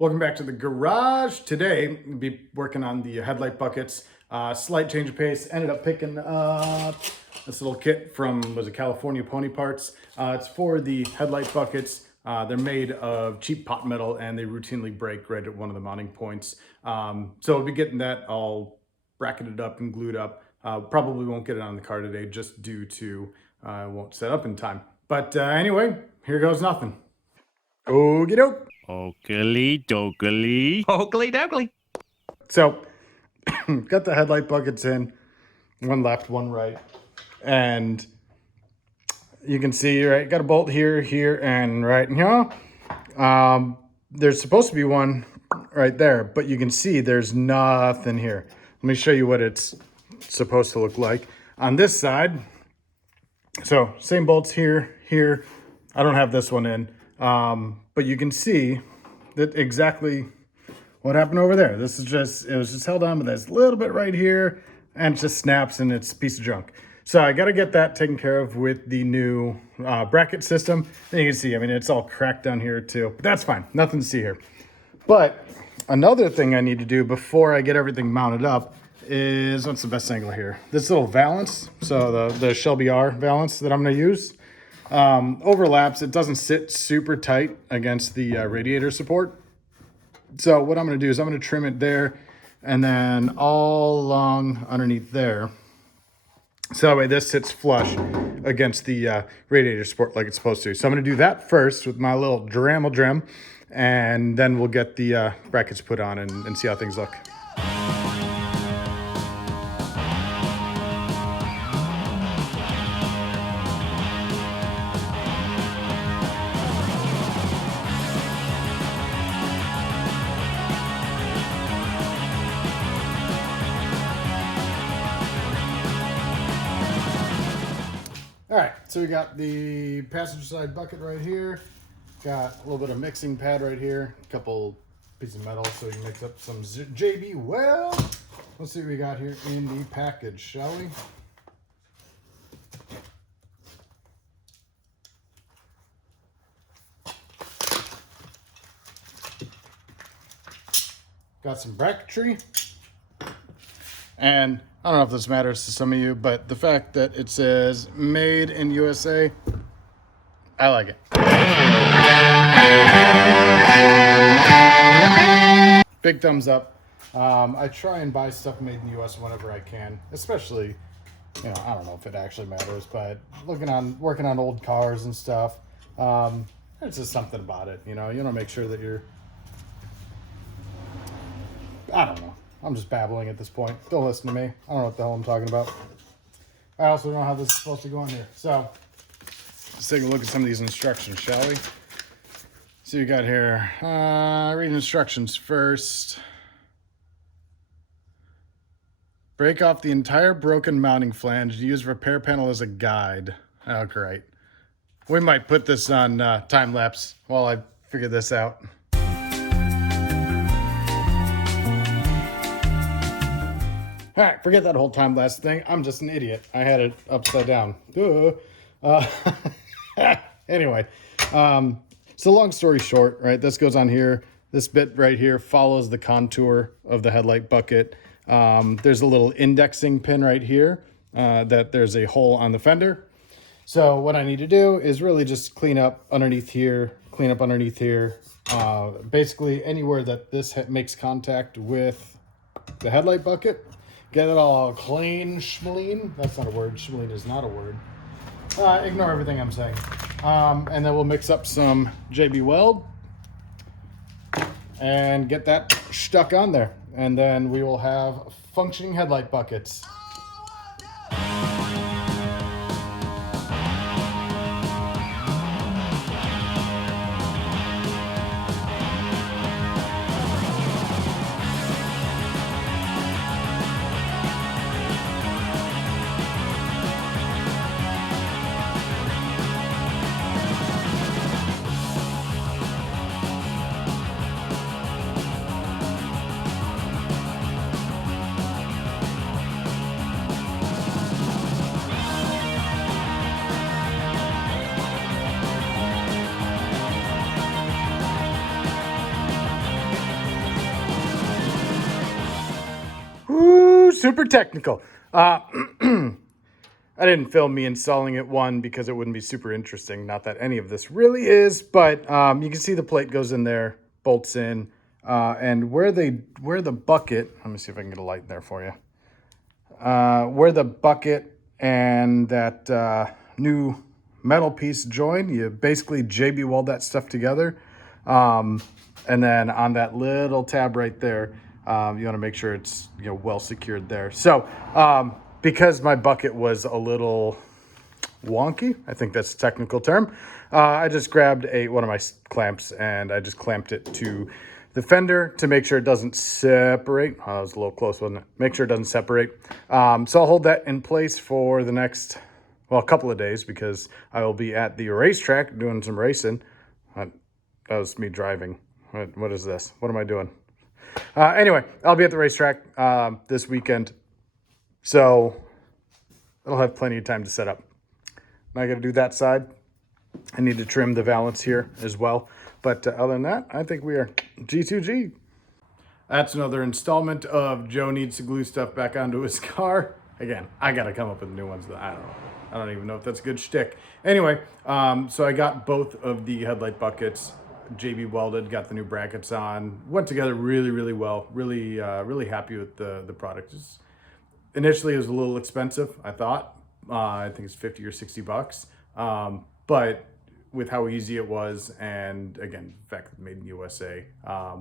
Welcome back to the garage. Today, we'll be working on the headlight buckets. Slight change of pace. Ended up picking up this little kit from, was it California Pony Parts? It's for the headlight buckets. They're made of cheap pot metal and they routinely break right at one of the mounting points. So we'll be getting that all bracketed up and glued up. Probably won't get it on the car today just due to it won't set up in time. But anyway, here goes nothing. Okie doke. Oakley dokley. Oakley dokley. So, got the headlight buckets in, one left, one right, and you can see, right, got a bolt here, here, and right here. There's supposed to be one right there, but you can see there's nothing here. Let me show you what it's supposed to look like. On this side, so same bolts here, here. I don't have this one in, but you can see that exactly what happened over there. This is just, it was just held on, but there's a little bit right here and it just snaps and it's a piece of junk. So I got to get that taken care of with the new bracket system. And you can see, I mean, it's all cracked down here too, but that's fine. Nothing to see here. But another thing I need to do before I get everything mounted up is, what's the best angle here? This little valance. So the Shelby R valance that I'm going to use overlaps. It doesn't sit super tight against the radiator support. So what I'm going to do is I'm going to trim it there and then all along underneath there. So that way this sits flush against the radiator support like it's supposed to. So I'm going to do that first with my little Dremel Drem, and then we'll get the brackets put on and see how things look. All right, so we got the passenger side bucket right here. Got a little bit of mixing pad right here. A couple pieces of metal so we can mix up some JB Well. Let's see what we got here in the package, shall we? Got some bracketry. And I don't know if this matters to some of you, but the fact that it says made in USA, I like it. Big thumbs up. I try and buy stuff made in the US whenever I can, especially, you know, I don't know if it actually matters, but working on old cars and stuff, there's just something about it, you know, make sure that you're, I don't know. I'm just babbling at this point. Don't listen to me. I don't know what the hell I'm talking about. I also don't know how this is supposed to go on here. So, let's take a look at some of these instructions, shall we? So you got here, read instructions first. Break off the entire broken mounting flange. Use repair panel as a guide. Oh, great. We might put this on time lapse while I figure this out. All right, forget that whole time lapse thing. I'm just an idiot. I had it upside down. Anyway, so long story short, right? This goes on here. This bit right here follows the contour of the headlight bucket. There's a little indexing pin right here that there's a hole on the fender. So what I need to do is really just clean up underneath here, basically anywhere that this makes contact with the headlight bucket. Get it all clean, schmeline. That's not a word. Schmeline is not a word. Ignore everything I'm saying. And then we'll mix up some JB Weld and get that stuck on there. And then we will have functioning headlight buckets. super technical. I didn't film me installing it, one, because it wouldn't be super interesting. Not that any of this really is, but you can see the plate goes in there, bolts in, and where the bucket, let me see if I can get a light in there for you. Where the bucket and that new metal piece join, you basically JB weld that stuff together. And then on that little tab right there, you want to make sure it's well secured there. So because my bucket was a little wonky, I think that's a technical term, I just grabbed one of my clamps and I just clamped it to the fender to make sure it doesn't separate. Oh, that was a little close, wasn't it? Make sure it doesn't separate. So I'll hold that in place for the next, a couple of days, because I will be at the racetrack doing some racing. That was me driving. What is this? What am I doing? Anyway, I'll be at the racetrack this weekend, so I'll have plenty of time to set up. Now I got to do that side. I need to trim the valance here as well. But other than that, I think we are G2G. That's another installment of Joe needs to glue stuff back onto his car. Again, I got to come up with new ones that I don't know. I don't even know if that's a good shtick. Anyway, so I got both of the headlight buckets JB welded, got the new brackets on. Went together really, really well. Really, really happy with the product. Initially, it was a little expensive, I thought. I think it's 50 or 60 bucks. But with how easy it was, and again, the fact that made in USA,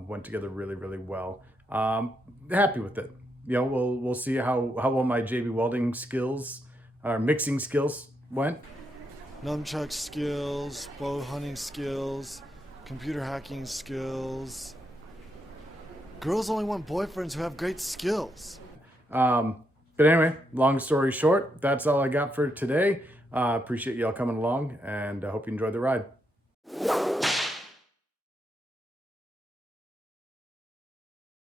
went together really, really well. Happy with it. We'll see how well my JB welding skills, or mixing skills went. Nunchuck skills, bow hunting skills, computer hacking skills. Girls only want boyfriends who have great skills. But anyway, long story short, that's all I got for today. Appreciate y'all coming along, and I hope you enjoyed the ride.